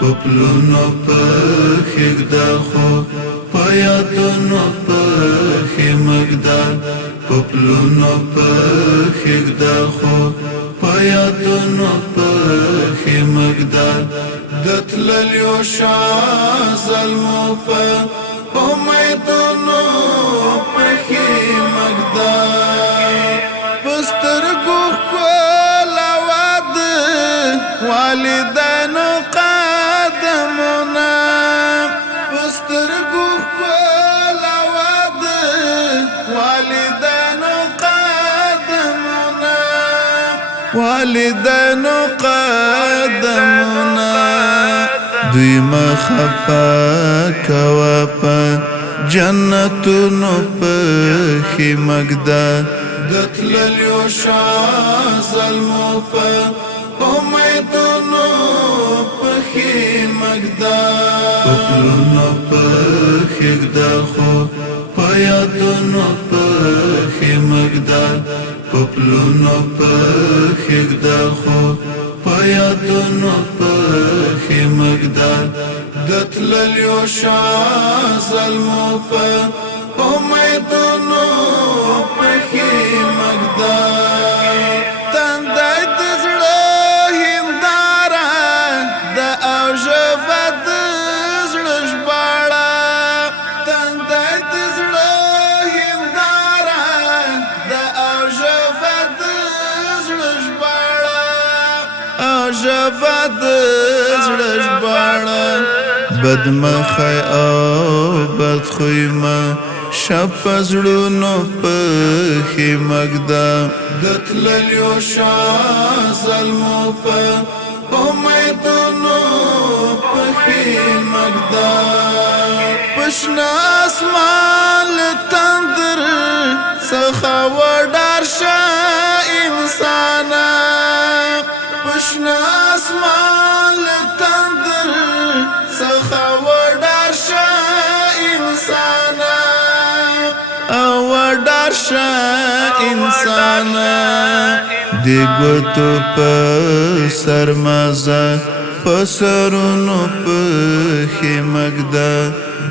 پپلونو پخیږده خو په یادونو پخې مږده پپلونو پخیږده خو په یادونو پخې مږده د تللیو شاه زلمو په امیدونو پخې مږده په سترګو ښکلا واده والدینو قدمونه په سترګو ښکلا واده والدینو قدمونه والدینو قدمونه دوی مخفا کوا په جنتونو پخې مږده د تللیو شاه زلمو په امیدونو پخې مږده پپلونو پخیږده خو په یادونو پخې مږده پپلونو پخیږده خو په یادونو پخې مږده د تللیو شاه زلمو په امیدونو پخې مږده تندی د زړه هنداره ده او ژبه د زړه ژباړه تندی د زړه هنداره ده او ژبه د زړه ژباړه او ژبه د زړه ژباړه بدمخی او بدخوی ما شپ زړونو پخې مږده د تللیو شاه زلمو په امیدونو پخې مږده په شنه اسمان له تندر څخه وډار شه انسانه په شنه اسمان له تندر څخه وډار شه انسانه او وډار شه انسانه د ګوتو په سرمازه په سرونو پخې مږده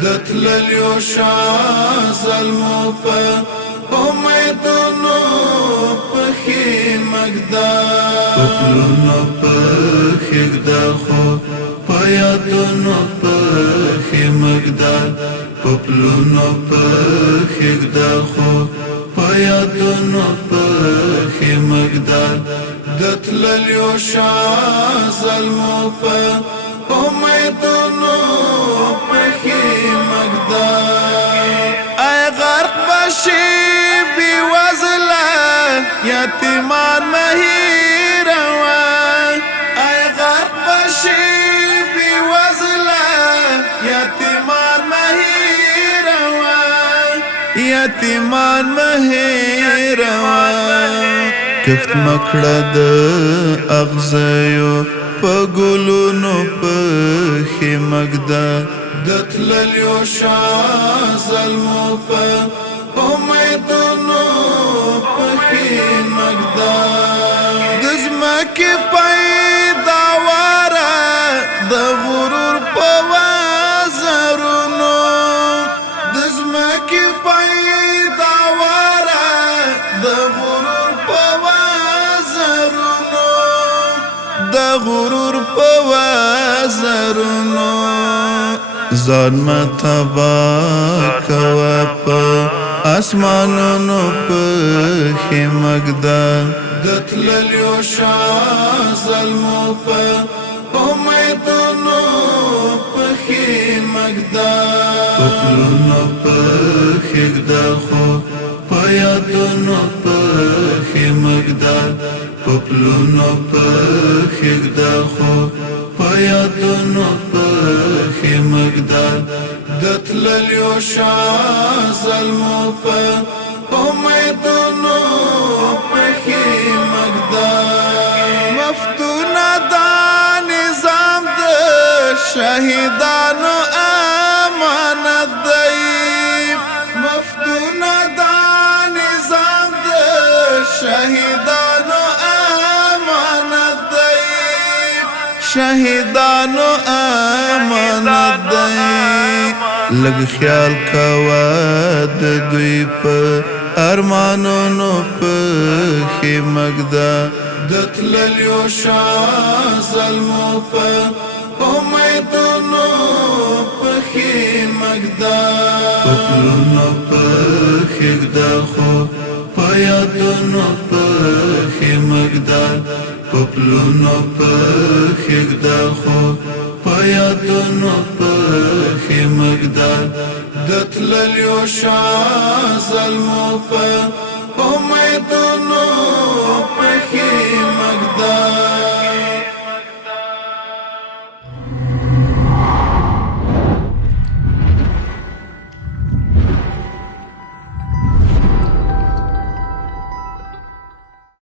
د تللیو شاه زلمو په امیدونو پخې مږده پپلونو پخیږده خو په یادونو پخې مږده پپلونو پخیږده خو په یادونو پخې مږده د تللیو شاه زلمو په امیدونو پخې مږده ای غرق بشي بې وزله یتیمان مه هېروه ای غرق بشي بې وزله یتیمان مه هېروه یتیمان مه هېروه کښت مکړه د اغزیو په ګلونو پخې مږده د تللیو شاه زلمو په امیدونو پخې مږده د ځمکې پیداواره د غرور په وزرونو د ځمکې پیداواره د غرور په وزرونو د غرور په وزرونو ځان مه تباه کوه په اسمانونو پخې مږده د تللیو شاه زلمو په امیدونو پخې مږده پپلونو پخیږده خو په یادونو پخې مږده پپلونو پخیږده خو په یادونو پخې مږده د تللیو شاه زلمو په امیدونو پخې مږده مفتونه دا نظام د شهیدانو امانت دی مفتونه دا نظام د شهیدانو امانت دی شهیدانو امانت دی لگ خیال کوا د دوی په ارمانونو پخی مگدا دتللیو شا ظلمو په امیدونو پخی مگدا پپلونو پخی گدا خو پیادونو پخی مگدا پپلونو پخی گدا خو پیادونو پخی مگدا دتللیو شا ظلمو په امیدونو